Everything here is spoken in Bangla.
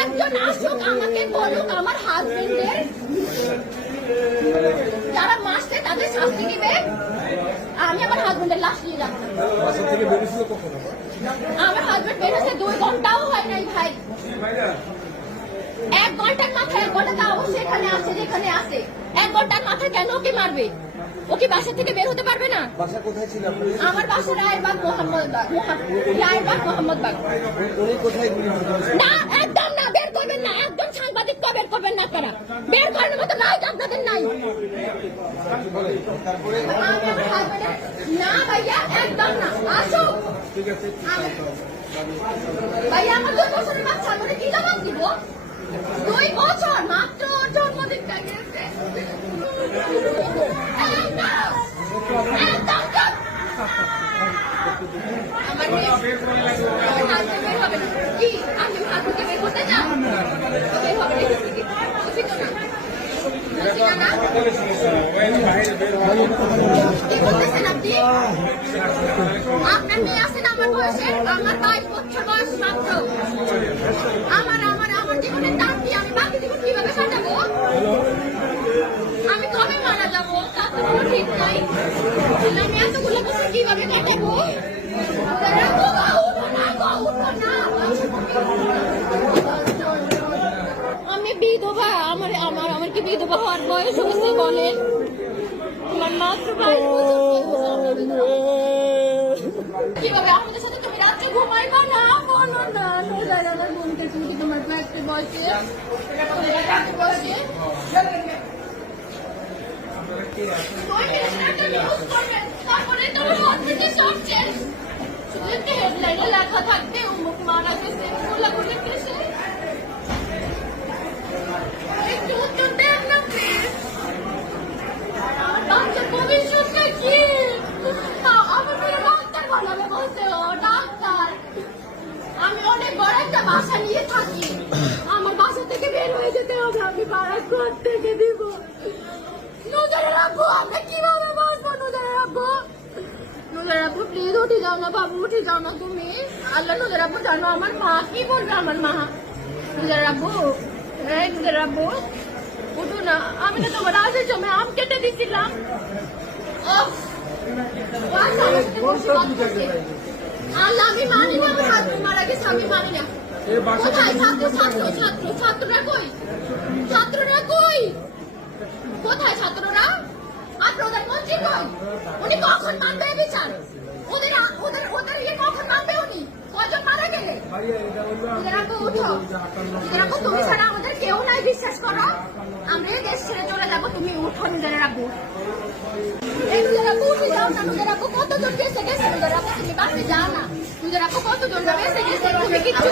একজন আসুক আমাকে বলুক আমার হাজবেন্ডের যারা মাসে তাদের শাস্তি দিবে। আমি আমার হাজবেন্ডের লাশ নিয়ে যাবো। আমার হাজবেন্ড বেরোছে 2 ঘন্টাও হয় নাই ভাই। 1 ঘন্টার মাথায় 1 ঘন্টা তা অবশ্যই এখানে আছে যেখানে আছে। 1 ঘন্টার মাথায় কেন ওকে মারবে? ওকে বাসা থেকে বের হতে পারবে না? বাসা কোথায় ছিল আপনার? আমার বাসা রায়েরবাগ মোহাম্মদবাগ। উনি কোথায় গুলি করেছেন? না একদম না, বের করবেন না। একদম সাংবাদিক তো বের করবেন না আপনারা। বের করার মতো নাই আপনাদের নাই। না ভাইয়া একদম না, আসুক। ভাইয়া আমার 2 বছরের বাচ্চা, আমাকে কি জবাব দিব? 2 বছর মাত্র জন্মদিনটা গেছে। আমার মেয়ে কি আমি হাতে বের করতে যাও? বের হবে না। আপনার মেয়ে আছেন আমার বয়সের, আমার 22 বছর বয়স মাত্র। আমার জীবনের দাম কি? আমি বাকি জীবন কিভাবে কাটাবো? আমি কবে মারা যাবো তা তো কোনো ঠিক নাই। আমি এতগুলো বছর কিভাবে কাটাবো? আমি বিধবা। আমার কি বিধবা হওয়ার বয়স হয়েছে বলেন? আমার মাত্র 22 বছর। কিভাবে আমাদের সাথে তুমি রাত্রে ঘুমাইবা না? বলো না। আমার বোনকে তুমি তোমার একটা বয়সে তারপরে তোমার হসপিটালে সব শেষ। শুধু একটা হেডলাইনে লেখা থাকবে অমুক মারা গেছে, গোলাগুলি কেসে। একটু উত্তর দেন না প্লিজ। বাচ্চার ভবিষ্যৎটা কি? আমার মেয়ে ডাক্তার বানাবে বলছে। ও ডাক্তার। আমি অনেক বড় একটা বাসা নিয়ে থাকি। আমার বাসা থেকে বের হয়ে যেতে হবে। আমি ভাড়া কোথা থেকে দিব? নুজারের আব্বু, আমরা কিভাবে বাঁচবো? নুজারের আব্বু, নুজারের আব্বু প্লিজ উঠে যাও না বাবু, উঠে যাও না তুমি। আল্লাহ, নুজারের আব্বু জানো আমার মা কি বলবে? আমার মা নুজারের আব্বু, এই নুজারের আব্বু উঠো না। আমি তো তোমার আজের জন্য আম কেটে দিছিলাম। আল্লাহ, আমি মানি না। আমার হাজবেন্ড মারা গেছে, আমি মানি না। কোথায় ছাত্ররা কই? ছাত্ররা কই? কোথায় ছাত্ররা? আর প্রধানমন্ত্রী কই? উনি কখন মানবে বিচার? ওদের ইয়ে কখন মানবে? উনি কজন মারা গেলে? তুমি ছাড়া আমাদের কেউ নাই, বিশ্বাস করো। আমরা এই দেশ ছেড়ে চলে যাবো, তুমি উঠো। নিজের রাখবো, উঠে যাও না। নিজের রাখবো কতজন গেছে নিজের রাখবো, তুমি বাড়তে যাও না। নিজের রাখবো কতজন বেঁচে গেছে, তুমি কিচ্ছু